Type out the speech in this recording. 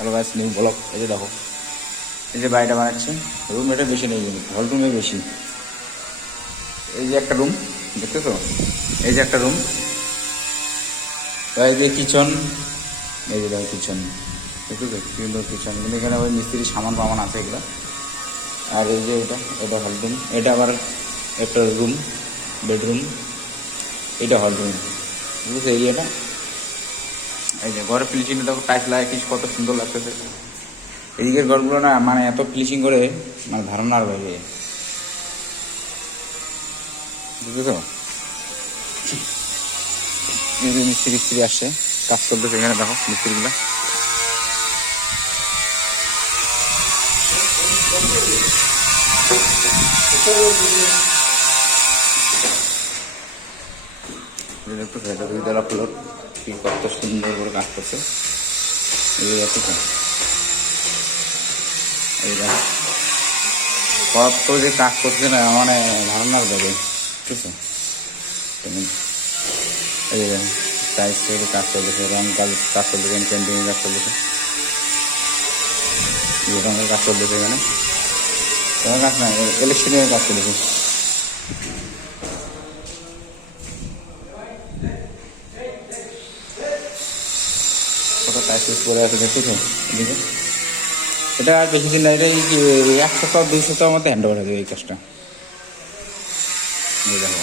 Hello guys, new blog. এই যে দেখো, এই যে বাড়িটা বানাচ্ছে। রুম এটা বেশি নেই, হল রুমে বেশি। এই যে একটা রুম দেখতেছো, এই যে একটা রুম, এই যে কিচেন, এই যে দেখো কিচেন দেখতেছো, সুন্দর কিচেন। কিন্তু এখানে ওই মিস্ত্রির সামান ফামান আছে এগুলো। আর এই যে এটা হল রুম, এটা আবার একটা রুম, বেডরুম, এটা হল রুম, বুঝেছো এরিয়াটা। এই যে ঘরে ফিনিশিংটা দেখো, টাইলস লাগিয়ে কত সুন্দর লাগতেছে। এদিকের ঘরগুলো না মানে এত ফিনিশিং করে, মানে ধারণার বাইরে, বুঝতেছো। এই যে মিস্ত্রি আসছে, কাজ চলতেছে এখানে, দেখো মিস্ত্রিগুলা। দেখতেছো এটা 2 তলা ফ্লোর, কি কত সুন্দর করে কাজ করছে। এই দেখতেছো, এই দেখো কত যে কাজ করছে না, মানে ধারণার বাইরে, ঠিক আছে। এই যে টাইলস কাজ চলতেছে, রং কাজ চলতেছে, পেন্টিং কাজ চলতেছে, রঙের কাজ চলতেছে এখানে। রঙের কাজ না, ইলেকট্রিকের কাজ চলতেছে। কত টাইলস পরে আছে দেখতেছো এদিকে। এটা আর বেশি দিন না, এটা 1 সপ্তাহ 2 সপ্তাহের মধ্যে হ্যান্ড ওভার হবে এই কাজটা। এই দেখো।